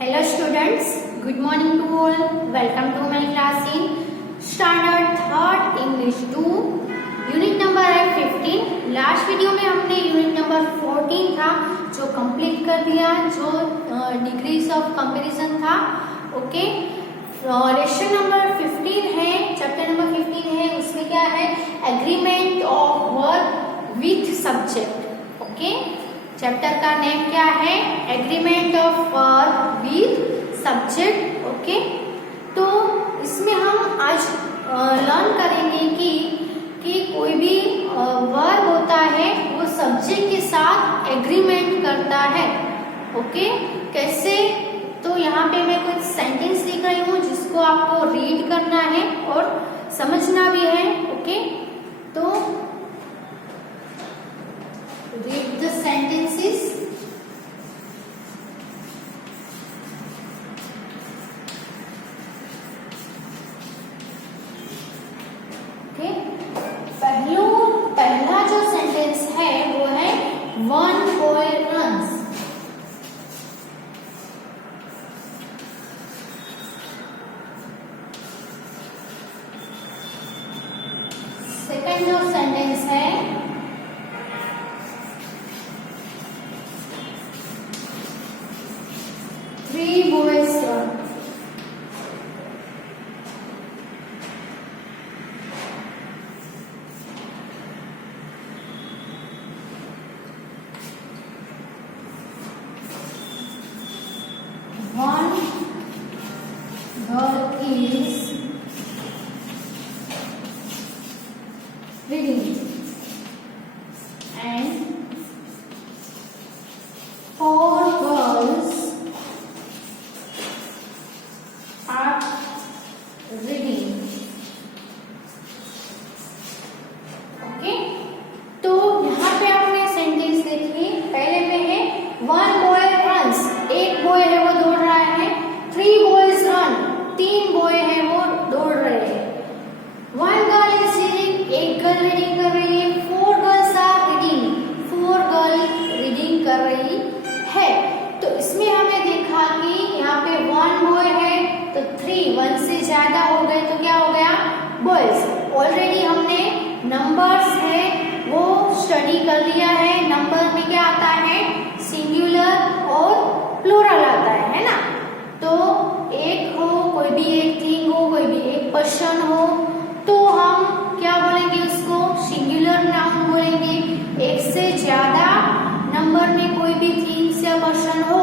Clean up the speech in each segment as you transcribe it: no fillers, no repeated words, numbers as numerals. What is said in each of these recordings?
Hello students, good morning to all. Welcome to my class in Standard 3rd English 2. Unit number है 15. Last video में हमने unit number 14 था जो complete कर दिया, जो डिग्रीज ऑफ कंपैरिजन था. ओके, लेसन नंबर 15 है, चैप्टर नंबर 15 है. उसमें क्या है? Agreement of verb with subject. Okay, chapter का नेम क्या है? Agreement of verb with subject. Okay, तो इसमें हम आज लर्न करेंगे कि कोई भी वर्ब होता है वो सब्जेक्ट के साथ एग्रीमेंट करता है. ओके, कैसे? तो यहाँ पे मैं कुछ सेंटेंस लिख रही हूँ जिसको आपको रीड करना है और समझना भी है. ओके, तो read the sentences. Okay, पहला जो सेंटेंस है वो है one boy runs. सेकंड जो सेंटेंस है three boys run. One girl is reading and four girls are reading. Okay, तो यहाँ पे आपने सेंटेंस देखिए. पहले में है वन बॉय रन्स, एक बॉय है वो दौड़ रहा है. थ्री बॉयज रन, तीन बॉय है वो दौड़ रहे हैं. वन गर्ल इज रीडिंग, एक गर्ल रीडिंग कर रही है. Four girls are reading, four girl reading कर रही है. तो इसमें हमें देखा कि यहाँ पे वन बॉय है तो थ्री, वन से ज्यादा हो गए तो क्या हो गया? बॉयज. ऑलरेडी हमने नंबर्स है वो स्टडी कर लिया है. नंबर में क्या आता है? सिंगुलर और प्लूरल आता है ना. तो एक हो, कोई भी एक थिंग हो, कोई भी एक पर्सन हो, तो हम क्या बोलेंगे? उसको सिंगुलर नाउन बोलेंगे. एक से ज्यादा नंबर में कोई भी थिंग्स या पर्सन हो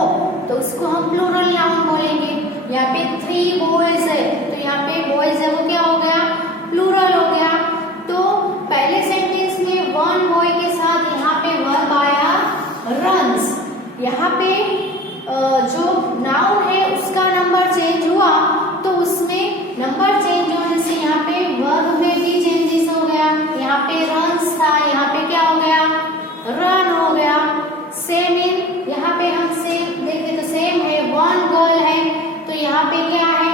तो उसको हम प्लूरल नाउन बोलेंगे. यहाँ पे थ्री बॉयज है तो यहाँ पे बॉयज है वो क्या हो गया? प्लूरल हो गया. तो पहले सेंटेंस में वन बॉय के साथ यहाँ पे वर्ब आया रन्स. यहाँ पे जो नाउन है उसका नंबर चेंज हुआ तो उसमें नंबर चेंज होने से यहाँ पे वर्ब में भी चेंजेस हो गया. यहाँ पे रन्स था, यहाँ पे क्या हो गया? रन हो गया. सेम इन यहाँ पे हम सेम देखें तो सेम है. वन गर्ल है तो यहाँ पे क्या है?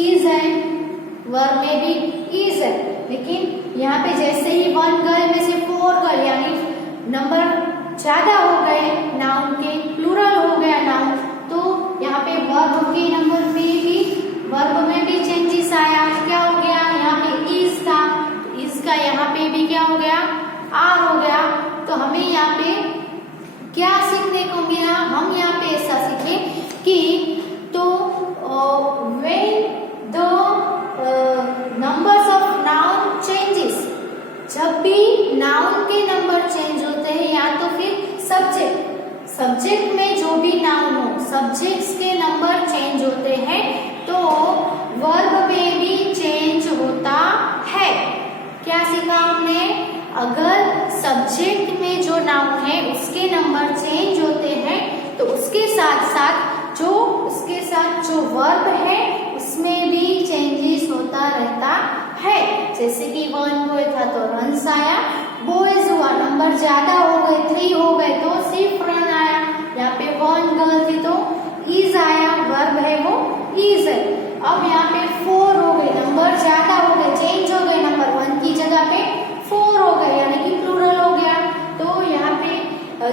इज है. वर्ब में भी इज है, लेकिन यहाँ पे जैसे ही वन गर्ल में से फोर गर्ल यानी नंबर ज्यादा हो गए नाउन के, प्लूरल हो गया नाउन, तो यहाँ पे वर्ब के नंबर में भी, वर्ब में भी चेंजेस आया. क्या हो गया? यहाँ पे इज था, इज का यहाँ पे भी क्या हो गया? आर हो गया. तो हमें यहाँ पे क्या सीखने को मिला? हम यहाँ पे ऐसा सीखे कि तो when the numbers of noun changes, जब भी नाउन के नंबर चेंज होते हैं या तो फिर सब्जेक्ट में जो भी नाउन हो, सब्जेक्ट्स के नंबर चेंज होते हैं तो वर्ब में भी चेंज होता है. क्या सीखा हमने? अगर सब्जेक्ट में जो नाउन है उसके नंबर चेंज होते हैं तो उसके साथ जो वर्ब है उसमें भी चेंजेस होता रहता है. जैसे कि वन बॉय था तो रन्स आया. बॉयज हुआ, नंबर ज्यादा हो गए, थ्री हो गए तो सिर्फ रन आया. यहाँ पे वन गर्ल थी तो इज आया, वर्ब है वो इज है. अब यहाँ पे फोर हो गए, नंबर ज्यादा हो गए, चेंज हो गए, नंबर वन की जगह पे फोर हो गए यानी कि प्लूरल हो गया. तो यहाँ पे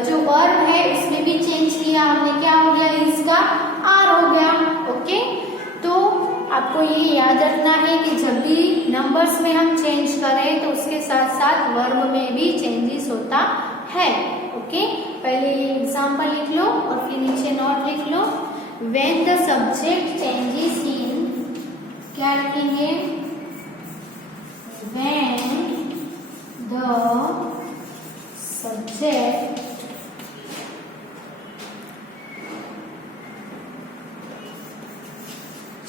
जो वर्ब है उसमें भी चेंज किया हमने. क्या हो गया? इसका आर हो आपको ये याद रखना है कि जब भी नंबर्स में हम चेंज करें तो उसके साथ साथ वर्ब में भी चेंजेस होता है। ओके, पहले ये एग्जांपल लिख लो और फिर नीचे नोट लिख लो। When the subject changes in, क्या लिखेंगे? When the subject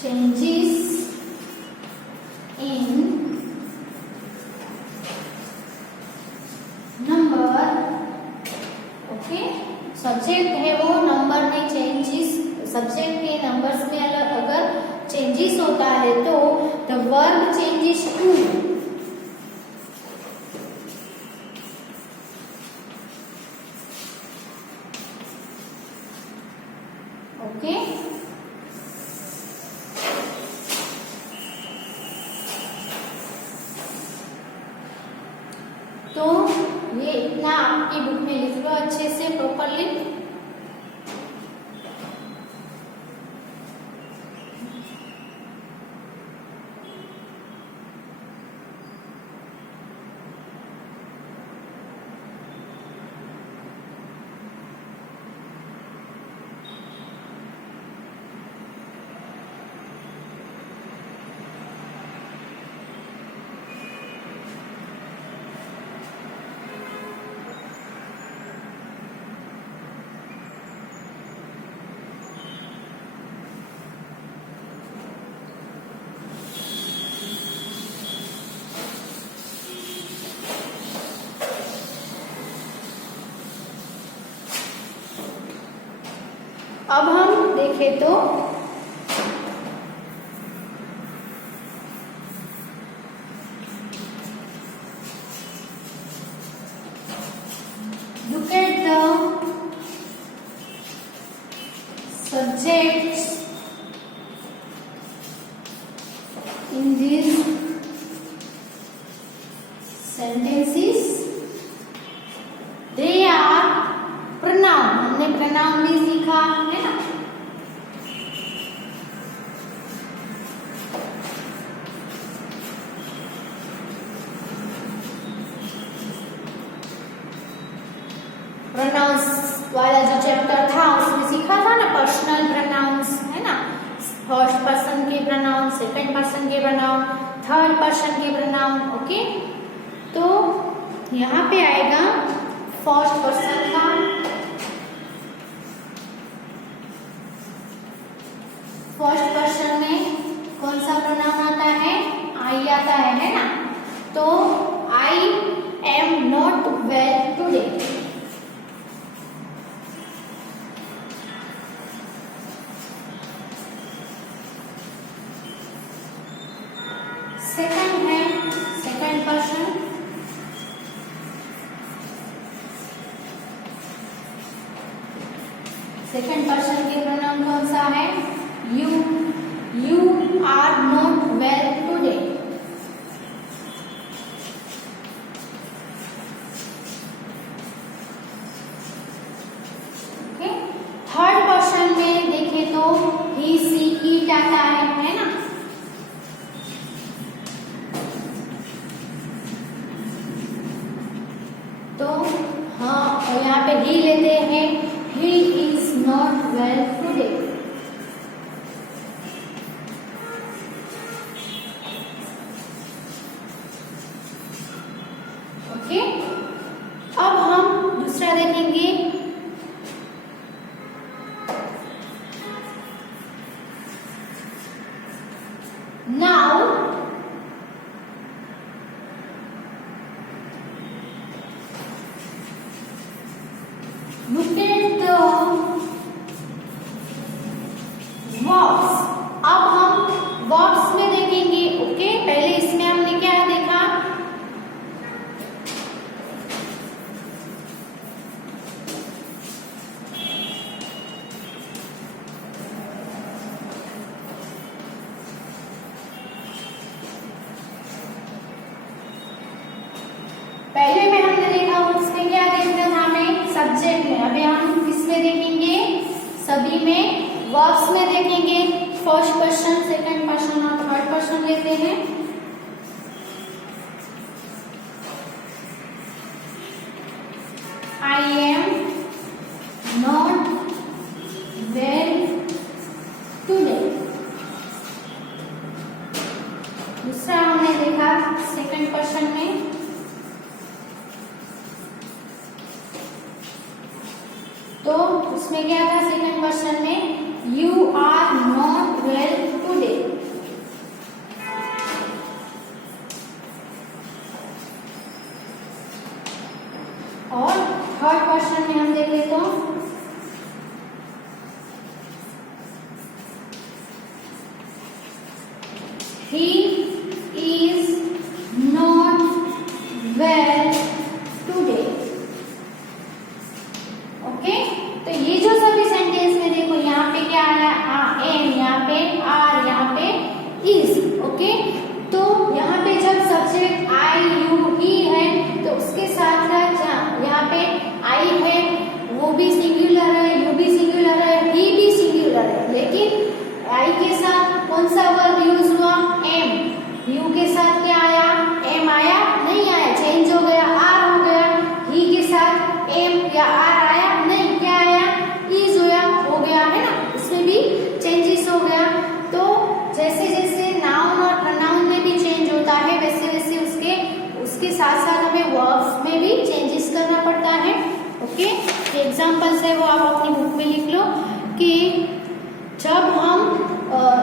changes in number, okay, subject है वो नंबर में चेंजेस, सब्जेक्ट के नंबर्स में अगर चेंजेस होता है तो the verb changes to, okay. तो ये इतना आपकी बुक में लिख लो अच्छे से प्रॉपरली। अब हम देखें तो look at the subjects in these sentences. They are pronoun, हमने pronoun भी सीखा है ना। प्रोनाउंस वाला जो चैप्टर था उसमें सीखा था ना, पर्सनल प्रोनाउंस है ना, फर्स्ट पर्सन के प्रोनाउन, सेकंड पर्सन के प्रोनाउन, थर्ड पर्सन के प्रोनाउन। ओके, तो यहाँ पे आएगा फर्स्ट पर्सन का, फर्स्ट पर्सन में कौन सा प्रोनाउन आता है? आई आता है ना। तो I am not well today, second है सेकंड पर्सन, सेकंड पर्सन के प्रोनाउन कौन सा है? You, you are not well today. Okay, third person में देखें तो ही, सी, इट आता है ना। तो हाँ, यहाँ पे ही लेते हैं, he is not well today। Okay, अब हम दूसरा देखेंगे। Now look at the verbs। अब हम verbs में देखेंगे। ओके, पहले इसमें हमने क्या देखा? पहले में हमने देखा उसमें क्या देखना था हमें? सब्जेक्ट में। अभी हम किसमें देखेंगे? सभी में, वर्ब्स में देखेंगे। फर्स्ट पर्सन, सेकंड पर्सन और थर्ड पर्सन लेते हैं। आई एम नॉट वेल टुडे। दूसरा हमने देखा सेकंड पर्सन में, तो उसमें क्या था सेकंड पर्सन में, you are not well today. और थर्ड पर्सन में हम देख लेते तो he is not well today. Okay, तो ये जो सभी सेंटेंस में देखो यहाँ पे क्या आया, एम, यहाँ पे आर, यहाँ पे इज। ओके, तो यहाँ पे जब सब्जेक्ट आई, यू, ही है तो उसके साथ यहाँ पे आई है, वो भी सिंगुलर है, यू भी सिंगुलर है, ही भी सिंगुलर है, लेकिन आई के साथ कौन सा वर्ब यूज हुआ, एम। यू के साथ क्या आया, एम आया, नहीं आया, चेंज हो गया, आर हो गया। ही के साथ एम या आर आया, नहीं, क्या आया, इज हो गया है ना, इसमें भी चेंजेस हो गया। तो जैसे जैसे नाउन और प्रोनाउन में भी चेंज होता है, वैसे वैसे उसके साथ साथ हमें वर्ब्स में भी चेंजेस करना पड़ता है। ओके, एग्जांपल्स है वो आप अपनी बुक में लिख लो कि जब हम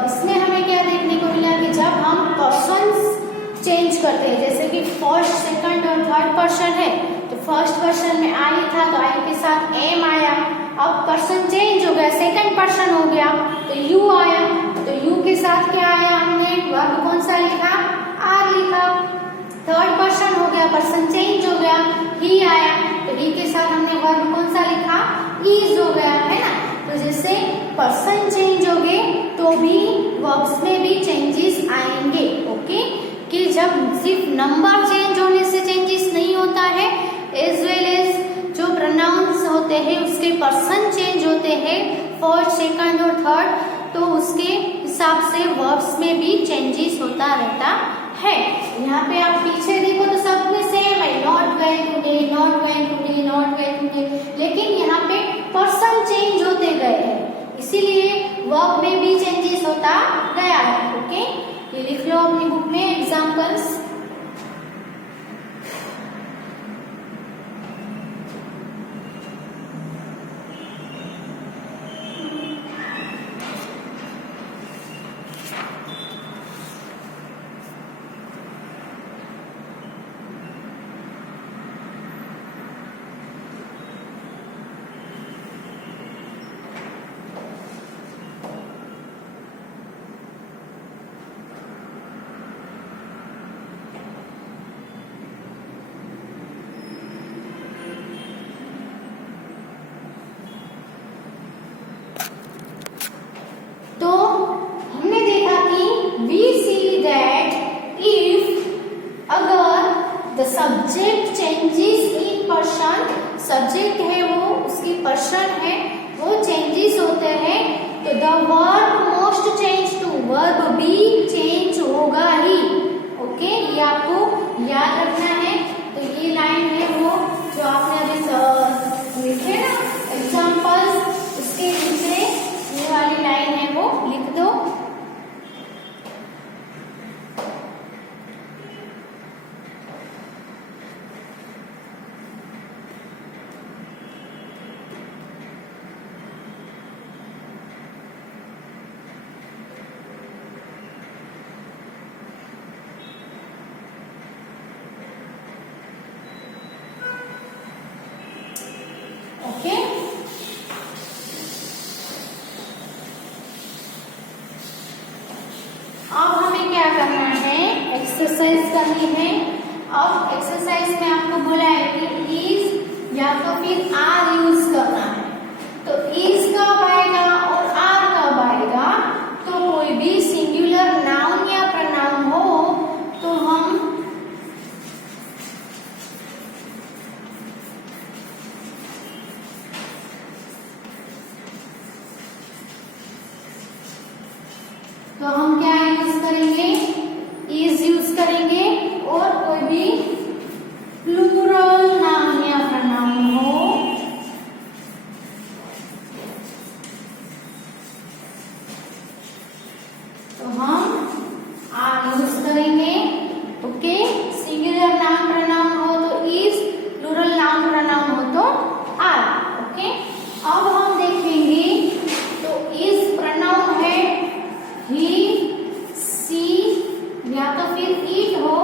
इसमें हमें क्या देखने को मिला कि जब हम पर्सन्स चेंज करते हैं, जैसे कि फर्स्ट, सेकंड और थर्ड पर्सन है, तो फर्स्ट पर्सन में आई था तो आई के साथ एम आया, अब पर्सन चेंज हो गया, सेकंड पर्सन हो गया तो यू आया, तो यू के साथ क्या आया, हमने वर्ब कौन सा लिखा, आर लिखा। थर्ड पर्सन हो गया, पर्सन चेंज हो गया, ही आया, तो ही के साथ हमने वर्ब कौन सा लिखा, इज हो गया, है ना। तो जैसे पर्सन चेंज हो गए तो भी वर्ब्स में भी चेंजेस आएंगे। ओके, कि जब सिर्फ नंबर चेंज होने से चेंजेस नहीं होता है, एज वेल एज जो प्रोनाउंस होते हैं उसके पर्सन चेंज होते हैं, फर्स्ट, सेकंड और थर्ड, तो उसके हिसाब से वर्ब्स में भी चेंजेस होता रहता है। यहाँ पे आप पीछे देखो तो सब में सेम है, not well today, not well today, not well today, लेकिन यहाँ पे पर्सन चेंज होते गए हैं, इसीलिए वर्ब में भी चेंजेस होता गया है। ओके, ये लिख लो अपनी बुक में एग्जांपल्स। तो हमने देखा कि we see that if अगर the subject changes in person, subject है वो, उसकी पर्सन है, वो चेंजेस होते हैं, तो the verb must change to, verb भी चेंज होगा ही। ओके, ये आपको याद रखना है। तो ये लाइन है वो जो आपने अभी लिखे ना एग्जाम्पल्स, उसके नीचे ये वाली लाइन है वो लिख दो। ओके, अब हमें क्या करना है, एक्सरसाइज करनी है। अब एक्सरसाइज में आपको बोला है कि इज या तो फिर आर यूज करना है, तो इज कब आएगा और आर कब आएगा, तो कोई भी सिंगुलर नाउन या प्रोनाउन हो तो हम तो हम क्या यूज करेंगे, इज यूज करेंगे। और कोई भी प्लूरल नाउन या प्रोनाउन हो तो हम आर यूज करेंगे। ओके, सिंगुलर नाउन प्रोनाउन हो तो इज, प्लूरल नाउन प्रोनाउन हो तो आर। ओके, अब हम देखेंगे तो इज प्रोनाउन है ही, सी या तो फिर इट हो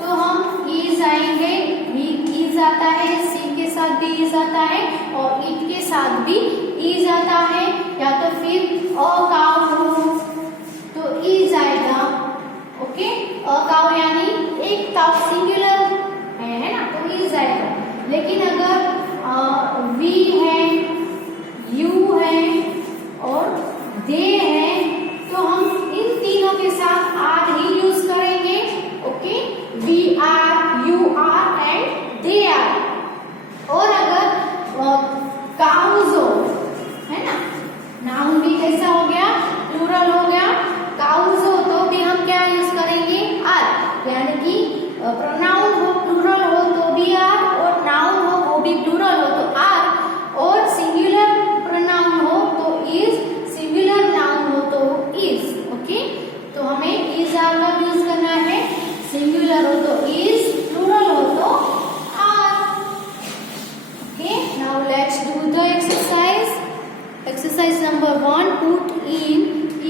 तो हम इज आएंगे। ही इज आता है, सी के साथ भी इज आता है और इट के साथ भी इज आता है। या तो फिर अ काउ हो तो इज आएगा। ओके, अ काउ यानी एक काउ सिंगुलर है ना, तो इज आएगा। लेकिन अगर वी है, यू है और दे है तो हम इन तीनों के साथ आर ही यूज करेंगे। Okay, we are, you are and they are. और अगर काउज हो, है ना, नाउन भी कैसा हो गया, प्लूरल हो गया। काउज हो तो भी हम क्या यूज करेंगे, आर। यानी कि प्रोनाउन हो, प्लूरल हो तो भी आर, और नाउन हो वो भी प्लूरल हो तो आर, और सिंगुलर प्रोनाउन हो तो इज, सिंगुलर नाउन हो तो इज। ओके, तो हमें इज आर का यूज करना है। सिंगुलर हो तो इज, प्लूरल हो तो are. Okay, now let's do the exercise. Exercise number 1, put in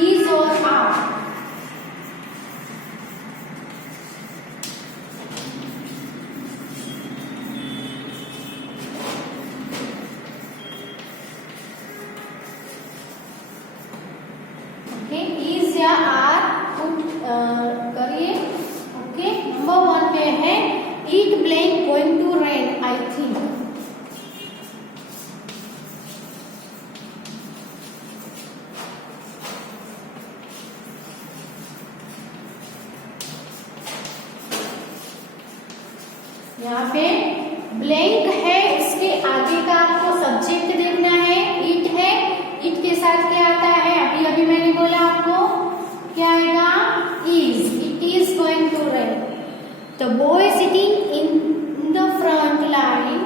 is और आर। इज या आर पुट करिए। ओके, नंबर 1 पे है it blank going to rain I think. यहाँ पे ब्लैंक है, इसके आगे का आपको सब्जेक्ट देखना है। इट है, इट के साथ क्या आता है, अभी अभी मैंने बोला आपको क्या आएगा, is. It is going to rain. The boy sitting in the front line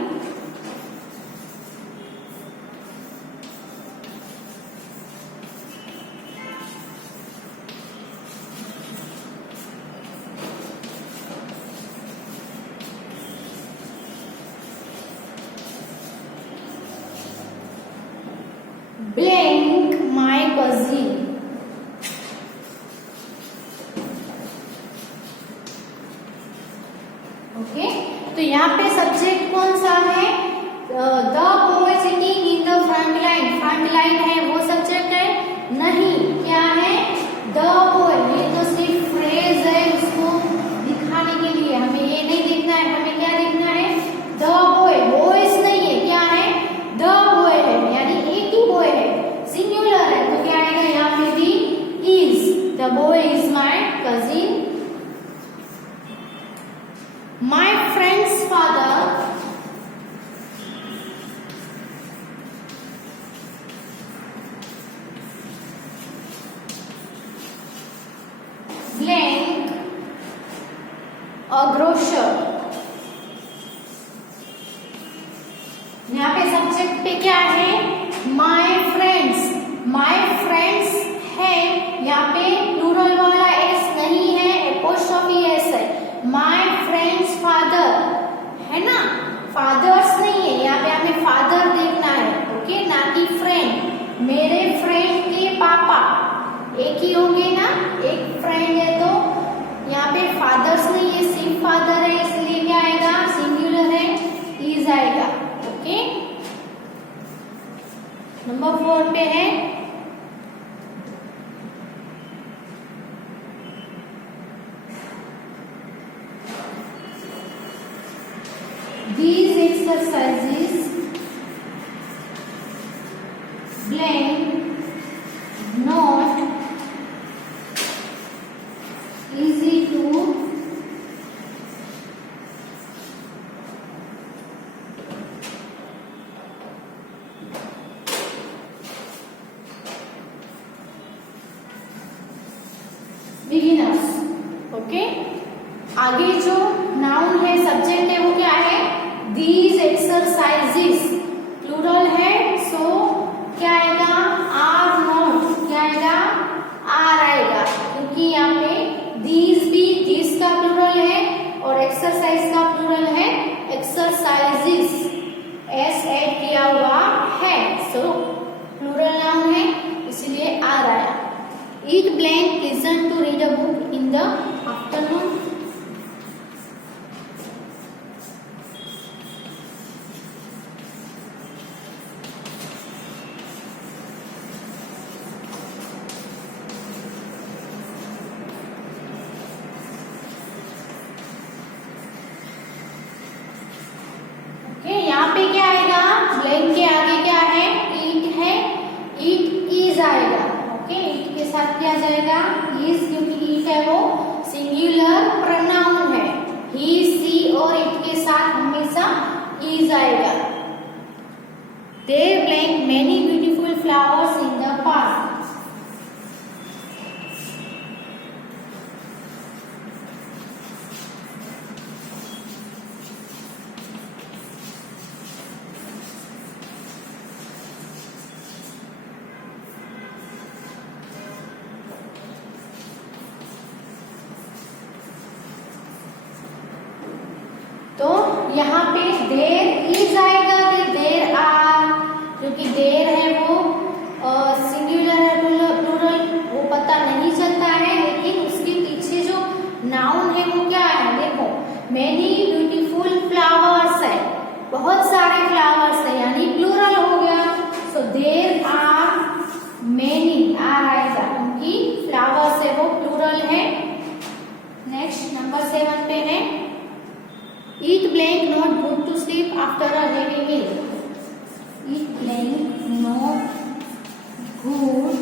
blank my cousin। Okay, तो यहाँ पे सब्जेक्ट कौन सा है, the boy sitting in the front line. Front line है वो सब्जेक्ट है नहीं, क्या है, द बॉय। ये तो सिर्फ फ्रेज है उसको दिखाने के लिए, हमें ये नहीं देखना है। हमें क्या देखना है, द बॉय। बॉयज नहीं है, क्या है, द बॉय है, यानी एक ही बॉय है, सिंगुलर है, तो क्या आएगा यहाँ पे भी is. The boy is my cousin. My friends father blank a grocer. यहाँ पे सब्जेक्ट पे क्या है, माय फ्रेंड्स। माय फ्रेंड्स है, यहाँ पे प्लूरल वाला एस नहीं है, एपोस्ट्रोफी एस है। माय फ्रेंड्स फादर है ना, फादर्स नहीं है, यहाँ पे हमें फादर देखना है। ओके, ना कि फ्रेंड। मेरे फ्रेंड के पापा एक ही होंगे ना, एक फ्रेंड है तो यहाँ पे फादर्स नहीं है, सिर्फ फादर है, इसलिए क्या आएगा, सिंगुलर है, इज आएगा। ओके, नंबर 4 पे है these exercises blank not easy to beginners. Okay, आगे जो नाउन है, सब्जेक्ट है, वो क्या है? दीज एक्सरसाइजेस, प्लूरल है, सो क्या आएगा? आर नॉट, क्या आएगा? आर आएगा, क्योंकि यहाँ पे दीज भी, दीज का प्लूरल है और एक्सरसाइज का प्लूरल है एक्सरसाइजेस, एस ऐड किया हुआ है, सो प्लूरल नाउन है, इसलिए आर आया। Eat blank listen to read a book in the afternoon. यहाँ पे क्या आएगा? ब्लैंक के आगे क्या है? ईट है, ईट इज आएगा। ओके, ईट के साथ क्या जाएगा? इज, क्योंकि ईट है वो सिंगुलर प्रोनाउन है। ही, सी और इट के साथ हमेशा इज आएगा। There blank many beautiful flowers in the park. तो यहाँ पे देर इज आएगा कि देर आर, क्योंकि देर है वो सिंगुलर है प्लूरल, वो पता नहीं चलता है, लेकिन उसके पीछे जो नाउन है वो क्या है? देखो, मेनी ब्यूटीफुल फ्लावर्स है, बहुत सारे फ्लावर्स है, यानी प्लूरल हो गया। सो देर आर मेनी, आर आएगा, क्योंकि फ्लावर्स है वो प्लूरल है। नेक्स्ट नंबर 7 पे है eat blank not good to sleep after a heavy meal. Eat blank not good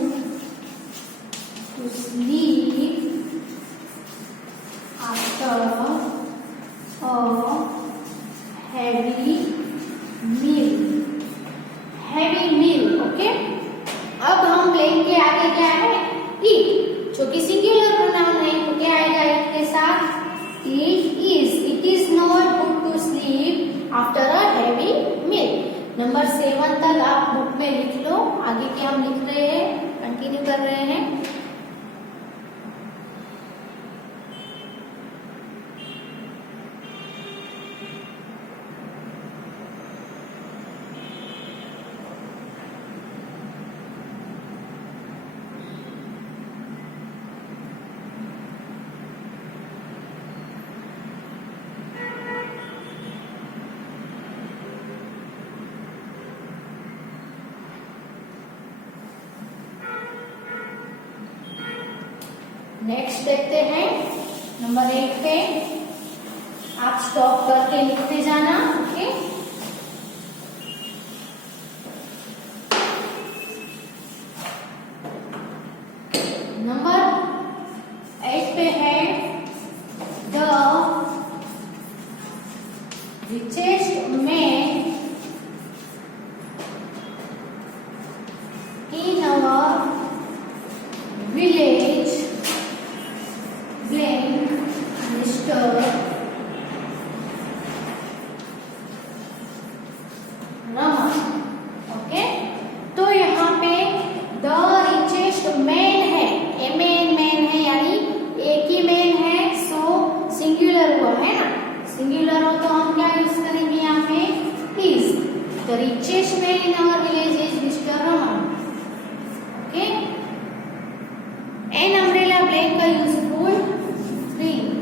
to sleep after a heavy meal. Heavy meal, okay? अब हम blank के आगे क्या है? eat, जो कि सिंगुलर प्रोनाउन है, तो क्या आएगा eat के साथ? It is not good to sleep after a heavy meal. Number 7 तक आप बुक में लिख लो। आगे क्या हम लिख रहे हैं, कंटिन्यू कर रहे हैं। नेक्स्ट देखते हैं नंबर 8 पे, आप स्टॉप करके लिखते जाना। ओके, नंबर 8 पे है the richest man in our village blank mister Raman. Okay, तो यहाँ पे द रिचेस्ट मैन है, ए मैन है, यानी एक ही मैन है, सो सिंगुलर हुआ है ना, सिंगुलर हो तो हम क्या यूज करेंगे यहाँ पे? Is. The richest man in our village is mister Raman. Okay, an umbrella blank का useful thing.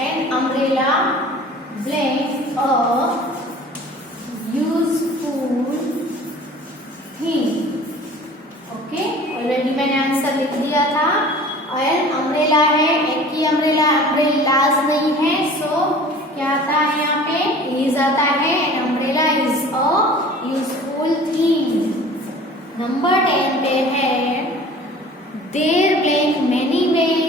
An umbrella blank a useful thing. Okay, already मैंने आंसर लिख दिया था। एन अम्ब्रेला है, एक ही अम्ब्रेला, अम्ब्रेलाज नहीं है, सो क्या आता है यहाँ पे? इज आता है। An umbrella is a useful thing. Number 10 पे है देयर ब्लैंक मेनी वेज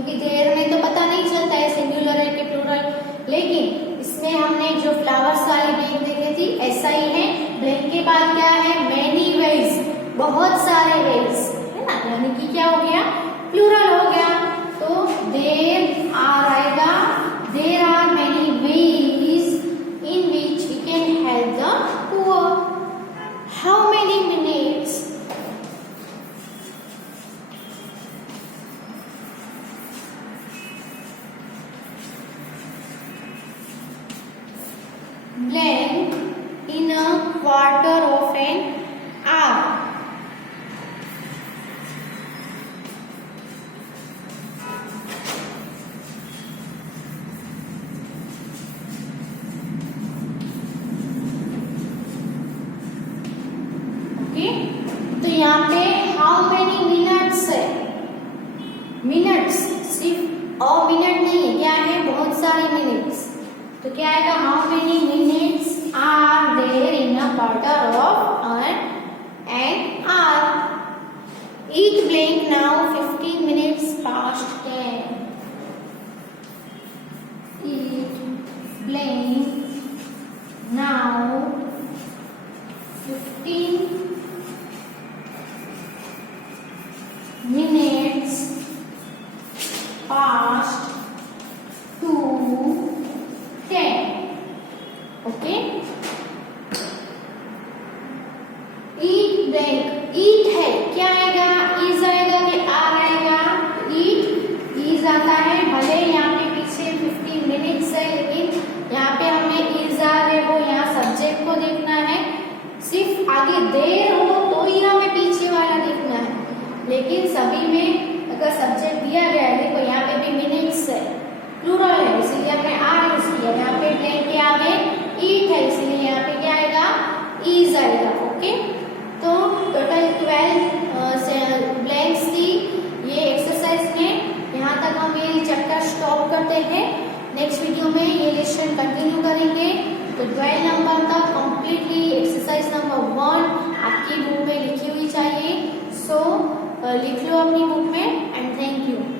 क्योंकि देयर में तो पता नहीं चलता है सिंगुलर है कि प्लूरल, लेकिन इसमें हमने जो फ्लावर्स वाली ब्लैंक देखी थी ऐसा ही है। ब्लैंक के बाद क्या है, मेनी वेज, बहुत सारे वेज, है ना, यानी कि क्या हो गया, प्लूरल हो गया। तो देयर आर आएगा, there are many ways in which we can help the poor. How many minutes? Blank in a quarter of an hour. Okay? तो यहाँ पे how many minutes है, मिनट्स सिर्फ और मिनट नहीं है, क्या है, बहुत सारे मिनट्स। तो क्या आएगा, how many minutes are there in a quarter of an hour. It blank now 15 minutes past 10. Eat blank now 15 minutes past 10. Okay, eat blank, ईट है, क्या आएगा, इज आएगा कि आर आएगा, ईट इज आता है, भले यहाँ पे पीछे 15 मिनट्स है, लेकिन यहाँ पे हमें इज आ रहे हो, यहाँ सब्जेक्ट को देखना है, सिर्फ आगे देर हो तो ही हमें पीछे वाला देखना है, लेकिन सभी में अगर सब्जेक्ट दिया गया है, देखो यहाँ पे भी मिनट्स है, प्लूरल है, इसलिए हमने आर यूज किया, यहाँ पे ब्लैंक के आगे ईट है, इसलिए यहाँ पे क्या आएगा, इज आएगा। ओके, तो टोटल 12 ब्लैंक्स थी ये एक्सरसाइज में। यहाँ तक हम ये चैप्टर स्टॉप करते हैं, नेक्स्ट वीडियो में ये लेसन कंटिन्यू करेंगे। तो 12 नंबर तक कम्प्लीटली एक्सरसाइज नंबर 1 आपकी बुक में लिखी हुई चाहिए, सो लिख लो अपनी बुक में। And thank you.